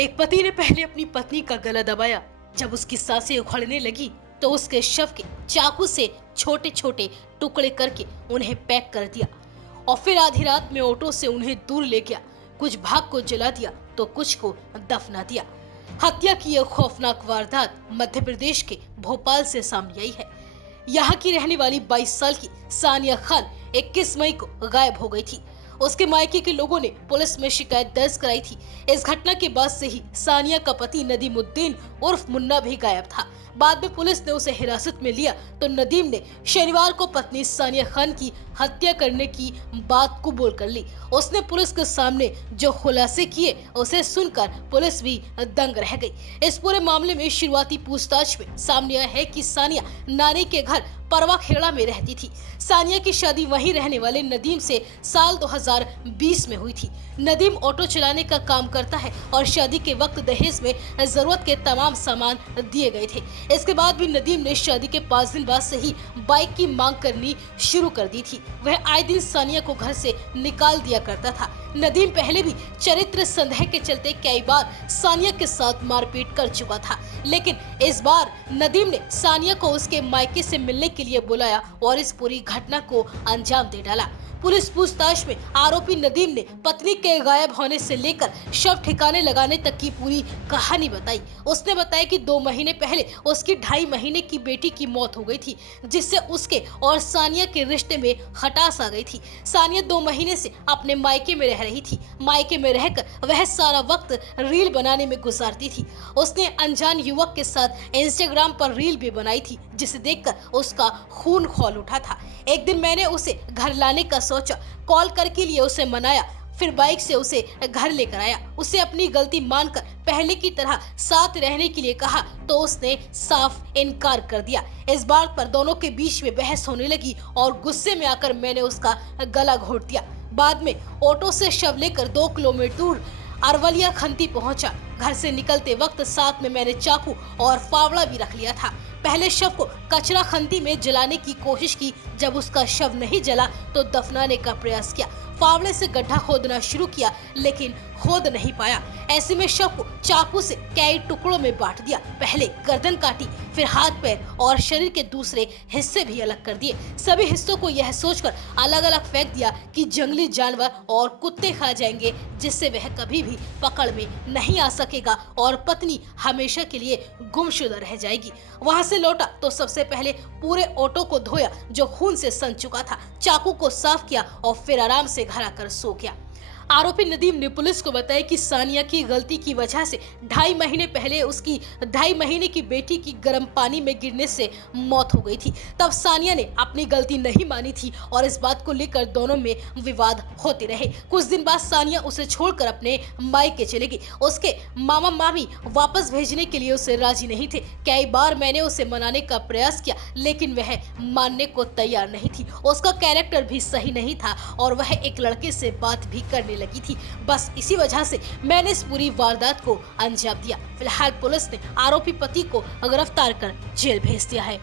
एक पति ने पहले अपनी पत्नी का गला दबाया। जब उसकी सांसें उखड़ने लगी तो उसके शव के चाकू से छोटे छोटे टुकड़े करके उन्हें पैक कर दिया और फिर आधी रात में ऑटो से उन्हें दूर ले गया। कुछ भाग को जला दिया तो कुछ को दफना दिया। हत्या की यह खौफनाक वारदात मध्य प्रदेश के भोपाल से सामने आई है। यहाँ की रहने वाली 22 साल की सानिया खान 21 मई को गायब हो गई थी। उसके मायके के लोगों ने पुलिस में शिकायत दर्ज कराई थी। इस घटना के बाद से ही सानिया का पति नदीमुद्दीन उर्फ मुन्ना भी गायब था। बाद में पुलिस ने उसे हिरासत में लिया तो नदीम ने शनिवार को पत्नी सानिया खान की हत्या करने की बात कबूल कर ली। उसने पुलिस के सामने जो खुलासे किए उसे सुनकर पुलिस भी दंग रह गई। इस पूरे मामले में शुरुआती पूछताछ में सामने आया है कि सानिया नानी के घर परवा खेड़ा में रहती थी। सानिया की शादी वहीं रहने वाले नदीम से साल 2020 में हुई थी। नदीम ऑटो चलाने का काम करता है और शादी के वक्त दहेज में जरूरत के तमाम सामान दिए गए थे। इसके बाद भी नदीम ने शादी के 5 दिन बाद से ही बाइक की मांग करनी शुरू कर दी थी। वह आए दिन सानिया को घर से निकाल दिया करता था। नदीम पहले भी चरित्र संदेह के चलते कई बार सानिया के साथ मारपीट कर चुका था, लेकिन इस बार नदीम ने सानिया को उसके मायके से मिलने के लिए बुलाया और इस पूरी घटना को अंजाम दे डाला। पुलिस पूछताछ में आरोपी नदीम ने पत्नी के गायब होने से लेकर शव ठिकाने लगाने तक की पूरी कहानी बताई। उसने बताया कि 2 महीने पहले उसकी 2.5 महीने की बेटी की मौत हो गई थी, जिससे उसके और सानिया के रिश्ते में खटास आ गई थी। सानिया 2 महीने से अपने मायके में रह रही थी। मायके में रहकर वह सारा वक्त रील बनाने में गुजारती थी। उसने अनजान युवक के साथ इंस्टाग्राम पर रील भी बनाई थी, जिसे देखकर उसका खून खौल उठा था। एक दिन मैंने उसे घर लाने का सोचा, कॉल करके लिए उसे मनाया, फिर बाइक से उसे घर लेकर आया। उसे अपनी गलती मानकर पहले की तरह साथ रहने के लिए कहा तो उसने साफ इनकार कर दिया। इस बात पर दोनों के बीच में बहस होने लगी और गुस्से में आकर मैंने उसका गला घोट दिया। बाद में ऑटो से शव लेकर 2 किलोमीटर दूर अरवलिया खंती पहुंचा। घर से निकलते वक्त साथ में मैंने चाकू और फावड़ा भी रख लिया था। पहले शव को कचरा खंती में जलाने की कोशिश की। जब उसका शव नहीं जला तो दफनाने का प्रयास किया। फावड़े से गड्ढा खोदना शुरू किया, लेकिन खोद नहीं पाया। ऐसे में शव को चाकू से कई टुकड़ों में बांट दिया। पहले गर्दन काटी, फिर हाथ पैर और शरीर के दूसरे हिस्से भी अलग कर दिए। सभी हिस्सों को यह सोचकर अलग अलग फेंक दिया कि जंगली जानवर और कुत्ते खा जाएंगे, जिससे वह कभी भी पकड़ में नहीं आ सकेगा और पत्नी हमेशा के लिए गुमशुदा रह जाएगी। वहां से लौटा तो सबसे पहले पूरे ऑटो को धोया जो खून से सन चुका था। चाकू को साफ किया और फिर आराम से घर आकर सो गया। आरोपी नदीम ने पुलिस को बताया कि सानिया की गलती की वजह से 2.5 महीने पहले उसकी 2.5 महीने की बेटी की गर्म पानी में गिरने से मौत हो गई थी। तब सानिया ने अपनी गलती नहीं मानी थी और इस बात को लेकर दोनों में विवाद होते रहे। कुछ दिन बाद सानिया उसे छोड़कर अपने मायके चली गई। उसके मामा मामी वापस भेजने के लिए उसे राजी नहीं थे। कई बार मैंने उसे मनाने का प्रयास किया, लेकिन वह मानने को तैयार नहीं थी। उसका कैरेक्टर भी सही नहीं था और वह एक लड़के से बात भी करने लगी थी। बस इसी वजह से मैंने इस पूरी वारदात को अंजाम दिया। फिलहाल पुलिस ने आरोपी पति को गिरफ्तार कर जेल भेज दिया है।